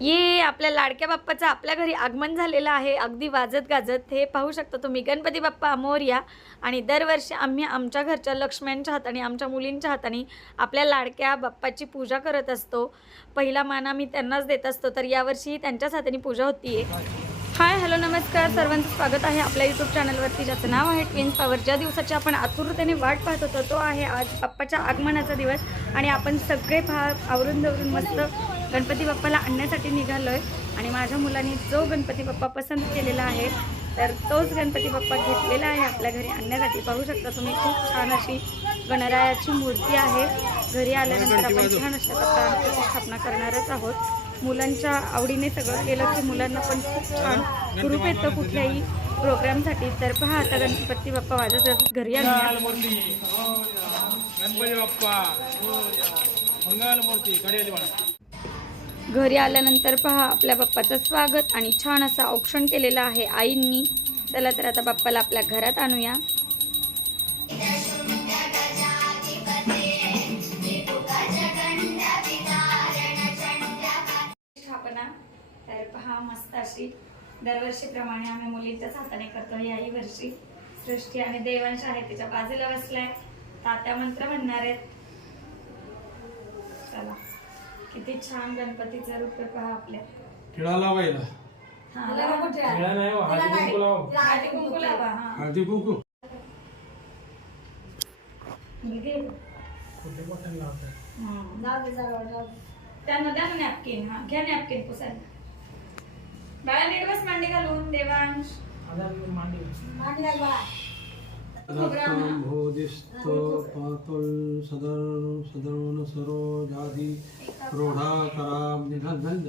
ये आपल्या लाडक्या बाप्पाचं आपल्या घरी आगमन झालेलं आहे. अगदी वाजत गाजत हे पाहू शकता तुम्ही. गणपती बाप्पा मोरया आणि दरवर्षी आम्ही आमच्या घरच्या लक्ष्म्यांच्या हाताने आमच्या मुलींच्या हाताने आपल्या लाडक्या बाप्पाची पूजा करत असतो. पहिला मान आम्ही त्यांनाच देत असतो. तर यावर्षी त्यांच्याच हाताने पूजा होतीये. हाय हॅलो नमस्कार. सर्वांचं स्वागत आहे आपल्या यूट्यूब चॅनलवरती ज्याचं नाव आहे ट्विन्स पॉवर ज्या दिवसाची आपण आतुरतेने वाट पाहत होतो तो आहे आज बाप्पाच्या आगमनाचा दिवस. आणि आपण सगळे भा आवरून धरून मस्त गणपती बाप्पाला आणण्यासाठी निघालो आहे आणि माझ्या मुलांनी जो गणपती बाप्पा पसंत केलेला आहे तर तोच गणपती बाप्पा घेतलेला आहे आपल्या घरी आणण्यासाठी. पाहू शकता तुम्ही खूप छान अशी गणरायाची मूर्ती आहे. घरी आल्यानंतर आपण छान अशा प्रकारची स्थापना करणारच आहोत. मुलांच्या आवडीने सगळं केलं की मुलांना पण खूप छान हुरूप येतं कुठल्याही प्रोग्रामसाठी. तर पहा आता गणपती बाप्पा वाजत घरी मूर्ती. गणपती बाप्पा. मंगल मूर्ती. घरी आल्यानंतर पहा आपल्या बाप्पाचं स्वागत आणि छान असं औक्षण केलेलं आहे आईंनी. चला तर आता बाप्पाला आपल्या घरात आणूया. स्थापना. तर पहा मस्त अशी दरवर्षीप्रमाणे आम्ही मुलींच्याच हाताने करतो याही वर्षी. सृष्टी आणि देवांश आहे तिच्या बाजूला बसलाय. तात्या मंत्र म्हणणार आहेत. चला. किती छान गणपतीचं रूप आहे पहा आपल्या. टिळाला बाईला हा. लावा. टिळा नाही हो, हळदी कुंकू लाव. हळदी कुंकू लावा, हा. हळदी कुंकू. कुठे हा. त्यांना द्या ना नॅपकिन हा. घ्या नॅपकिन पुसायला. बाळा नीट बस मांडी घालून देवांश. दत्तं बोधिस्थ पातुल सदर सदर्वन सरोजाधी प्रौढा कराब्ज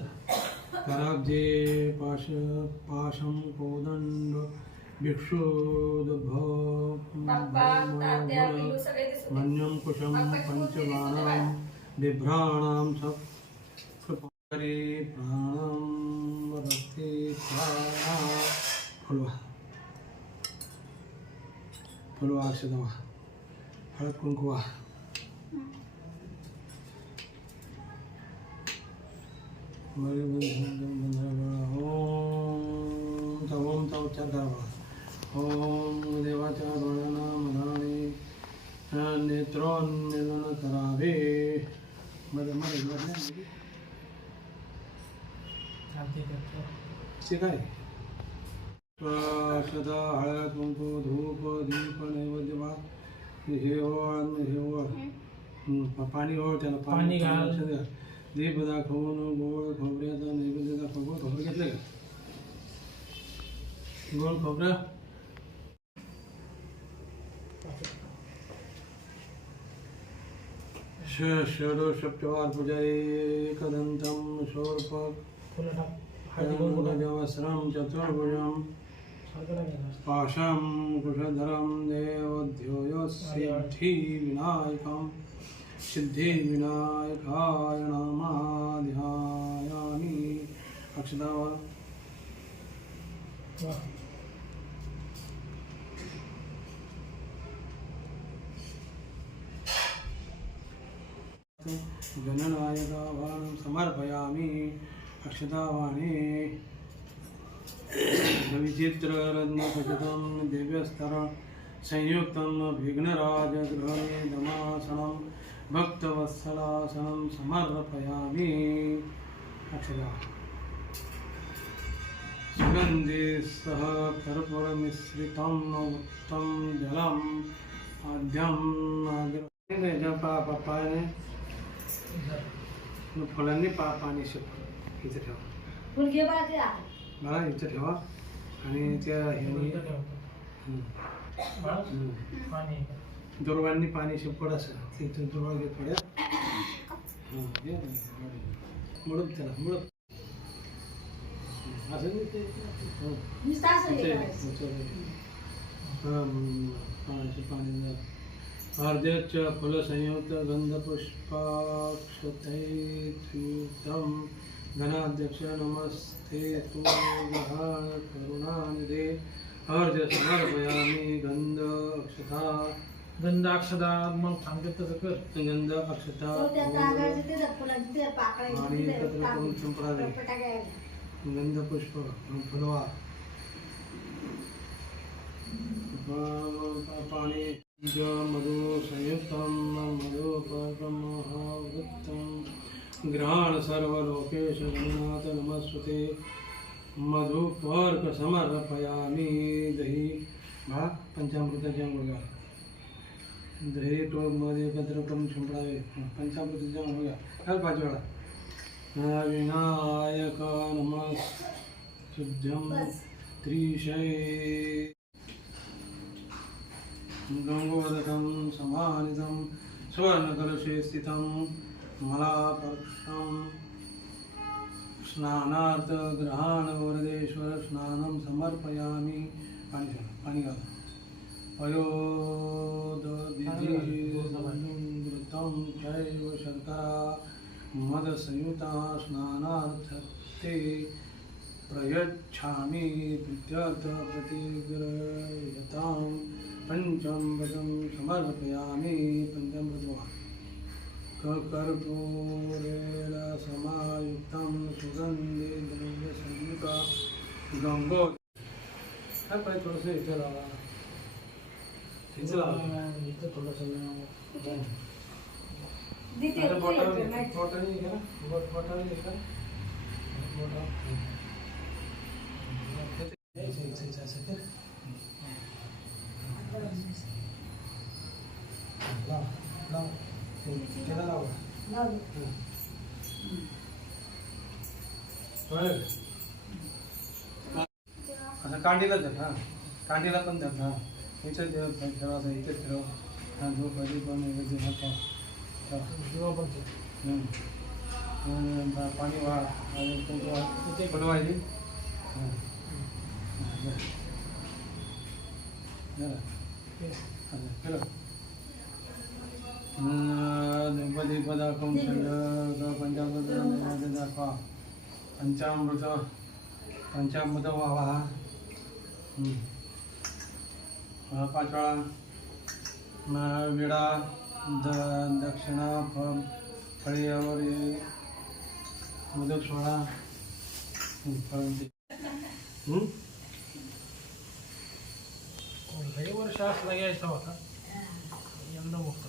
कराब्जे पाश पाशं कोदंड बाप्पा कुशं पञ्चबाणां बिभ्राणां सप्तपरि प्राणम् ಫಲೋ ಹಾಕ್ಸಿದವ ಹಳದ ಕುಂಕುವ ಮರಿ ಓಂ ತ ಓಂ ತ ಉಚ್ಚಾರ ಓಂ ದೇವಾಚಾರಣ ಮನಾಣಿ નેત્રોન્મિલન કરાવે બધા મારે શીખાય मध्ये ते काय सदा हळद कुंकू धूप दीप नैवेद्य बा हे हे ओळ हं, पाणी ओळ त्याला पाणी घाल. दीप दाखवून गोळ खोबऱ्याचा नैवेद्य दाखव खोबरं घेतलं का? गोळ खोबरं. ष- षडो सप्तवार पूजा एकदन्तं शोर्पक हळदी कुंकू टाक. गजवस्त्रं चतुर्भुजं सारखं टाकायचं. पाशं कुशधरं देवध्योयो सिद्धिविनायकं सिद्धिविनायकाय नमः ध्यायामि अक्षदावा वा. गणनायकावाणं समर्पयामि अक्षतावाणी विचित्ररत्नखचितं दिव्यस्तर संयुक्तं विघ्नराजगृहनिदमासनं भक्तवत्सलासनं समर्पयामि। अक्षता सुगन्धे सह कर्पूरमिश्रितं उत्तम जलम् आद्यं जपा पप्पाने मग पा पाणी शिकवलं इथे ठेवा मला इथं ठेवा. आणि त्या ह्यानी बाळा, दुर्वांनी पाणी. शिपड असं. तिथं दुर्वा घे थोड्या. मुळप त्याला. मुळप हं, असं पाण्याचं पाणी द्या. अर्धेच फुलसंयुक्त गंधपुष्पाक्षतैर्युक्तं घनाध्यक्ष नमस्ते तु करुणानिधे. अर्घ्य समर्पयामि गन्ध अक्षता गंध अक्षदा मग सांगते तसं कर. गंध अक्षता आणि एकत्र करून संपडावे गंध पुष्प फुलवा. पाणी. मधु संयुक्तं मधुपर्कमहावृत्तं घ्राण सर्वलोकेश गणनाथ नमस्वते मधुपर्क समर्पयामी दही हा पंचामृताच्या मुलगा. दही टोळमध्ये एकत्र करून शिंपडावे पंचामृताच्या मुलगा. काल पाच वेळा विनायक नमः शुद्धं त्रिशये। गङ्गोदकं समानितं स्वर्णकलशे स्थितं। मला प्रश्नं स्नानार्थं स्नानं समर्पयामि। पाणी पाणी घाला अयोदृतं चैव शर्करा मदसंयुता स्नानार्थते प्रयच्छामि। प्रतिग्रहतां पञ्चामृतं समर्पयामि। पञ्चामृतवा कर्पूरेण समायुक्तं सुगन्धे द्रव्यसंयुता गंगो काय पाहिजे थोडंसं इथे लावा इथे लावा इथं थोडंसं आता बोटाने बोटाने घ्या ना बोट बोटाने घ्या बोटा यायचं यायचं यायचं असं कर लाव लाव त्याला लाव असं कांडीला धर हां. कांडीला पण धर हां. इथं ठेव इथं ठेव हां जो कधी पण हा किंवा पण पाणी वाढ. ते बनवायची. हं. हं, बरं. बरं. द्रौपदी पदार्थं छंद पंचामृत दाखवा पंचामृत पंचामृत व्हावा हम्म. हा, पाच विडा द दक्षिणा फ फळीवर मोदक सोळा हम्म, वर्ष असला घ्यायचा होता यंदा मुक्त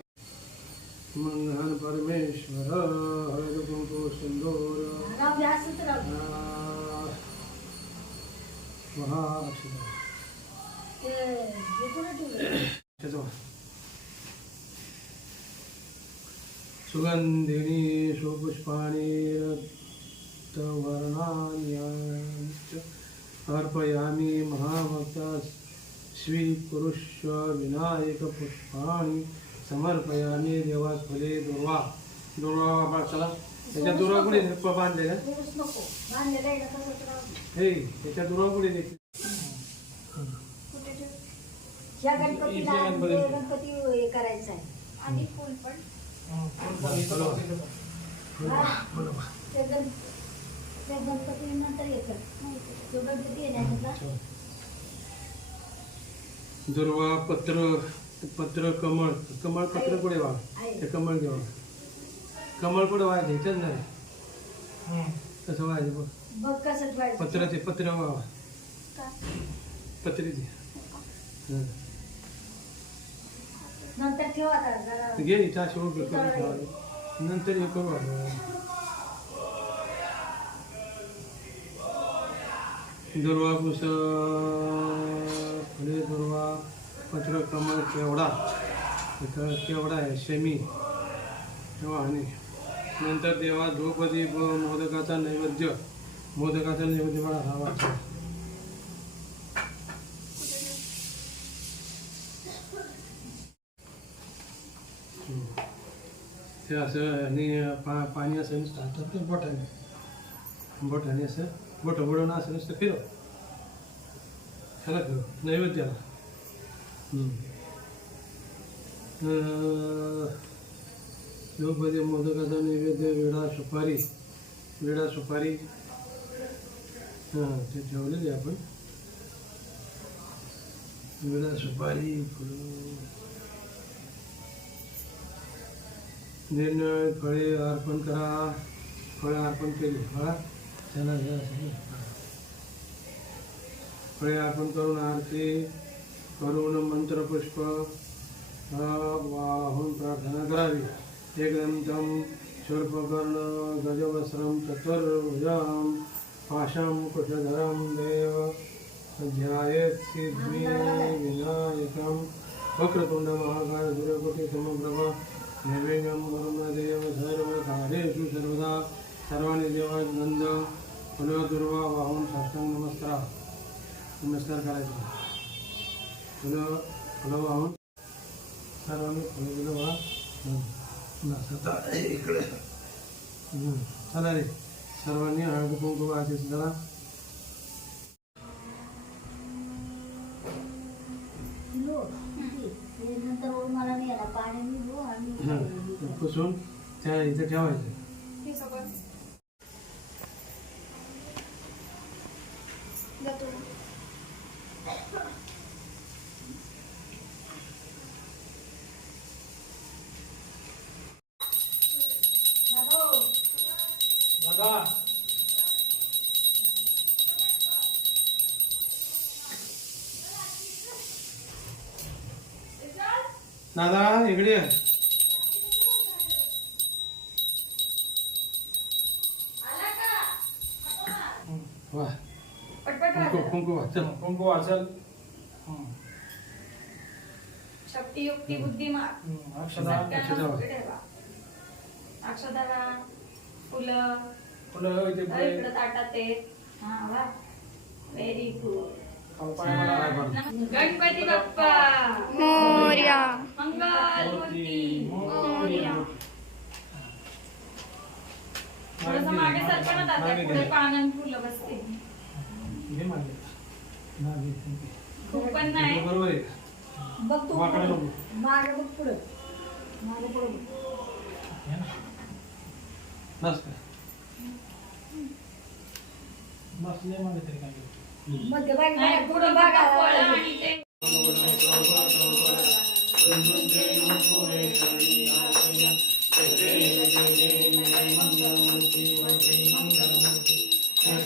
मंगल परमेश्वर हळद कुंकू सुंदर। महा अक्षता त्याचं सुगंधिनी सुपुष्पाणि रक्तवर्णान्याश्च अर्पयामि महाभक्ता स्वीकुरुष्व विनायकपुष्पाणि। समर्पयामि देवास फले दुर्वा. दुर्वा बाबा चला. त्याच्या दुर्वा कुठे बांधले का? हे त्याच्या दुर्वा कुठे देते ह्या गणपतीला इथे गणपती. गणपती हे करायचं आहे. आणि फुल पण. फुल पण. इथं लावून दे. ते गण त्या गणपती नंतर येतं. तो गणपती येण्याचा दुर्वा पत्र पत्र कमळ. कमळ पत्र कुठे वा ते कमळ घेवा कमळ कुठे व्हायचं नाही. हं. कसं व्हायचं बघ कसं पत्र ते पत्र व्हावा का? पत्री ते हं. नंतर ठेवा आता जरा. ते घे इथं अशी उभी करून ठेवावी. नंतर हे करू. दुर्वा पुस फुले दुर्वा. पत्र क्रमांक केवडा इथं केवडा आहे? शमी. तेव्हा आणि नंतर देवा द्रौपदी व मोदकाचा नैवेद्य. मोदकाचा नैवेद्य मला हवा. ते असं आणि पा पाणी असं नुसतं हातात बोटाने बोटाने असं बोटं उडवणं असं नुसतं फिरव. त्याला फिरव. नैवेद्याला. हम्म. अं, मोदकाचा नैवेद्य विडा सुपारी विडा सुपारी. हां ते ठेवलेली आपण. विडा सुपारी निर्णय फळे अर्पण करा. फळे अर्पण केली. फळा त्याला फळे अर्पण करून आरती. करून मंत्रपुष्प वाहून प्रार्थना करावी. एकदंतम शूर्पकर्ण गजवस्त्रम चतुर्भुजम पाशां कुशधरं देव ध्यायेत् सिद्धी विनायकं वक्रतुण्ड महाकाय सूर्यकोटि समप्रभा देव वरुणदेव सर्वकार्येषु सर्वदा सर्वाणि देवानंद फुलदुर्वा वाहून साष्टांग नमस्कार नमस्कार करायचा. फुलं सर्वांनी फुलं आता इकडे. चला रे. सर्वांनी हळद कुंकू आशीष हं. पुसून त्या इथे ठेवायचं. दादा इकडे ये. वा. पटपट कुंकू वाजव. कुंकू वा चल कुंकू वाचल. शक्ती युक्ती बुद्धिमा अक्षदा अक्षदा. वा. अक्षदाला फुलं. फुलं इथे अरे इकडं ताटात आहे हा वा. व्हेरी गुड पाय मला पाय पडा. गणपती बाप्पा मोर्या मंगल मूर्ती मोरया. थोडंसं मागे सरका ना मागे पुढे घे. पानं फुलं बसते घे मागे. ना, घे. खूप पण नाही बरोबर आहे बघ तू वाकडं नको. मागे बघ पुढं मागे पुढं बस का? बसले मला तरी काय मध्ये बाग नाही पुढं बघा फळं आणि ते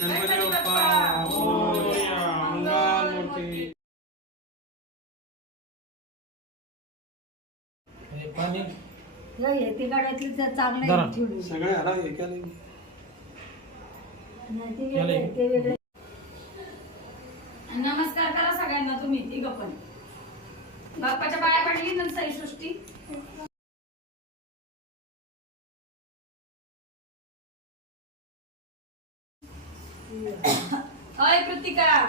गणपती बाप्पा मोरया. मंगल मूर्ती हे पाणी हे ती गाड्यातली चांगलं आहे सगळे हरा नाही ते वेगळे ते वेगळे नमस्कार करा सगळ्यांना तुम्ही तिघ पण बाप्पाच्या पाया पडली ना साई सृष्टी. अय कृतिका.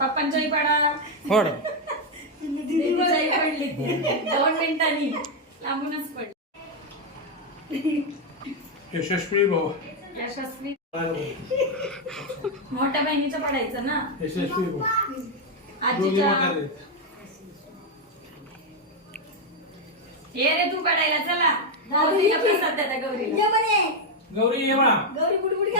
पप्पांच्याही पडा. फड. दीदीच्याही पडली. दोन मिनिटांनी. लांबूनच पडली. यशस्वी भाऊ. यशस्वी. मोठ्या बहिणीचं पडायचं ना? यशस्वी भाऊ. आजीच्या. ये रे तू पडायला चला दादू गौरीला ये की. प्रसाद द्या त्या गौरीला ये म्हणे गौरी ये गौरी बुडबुडी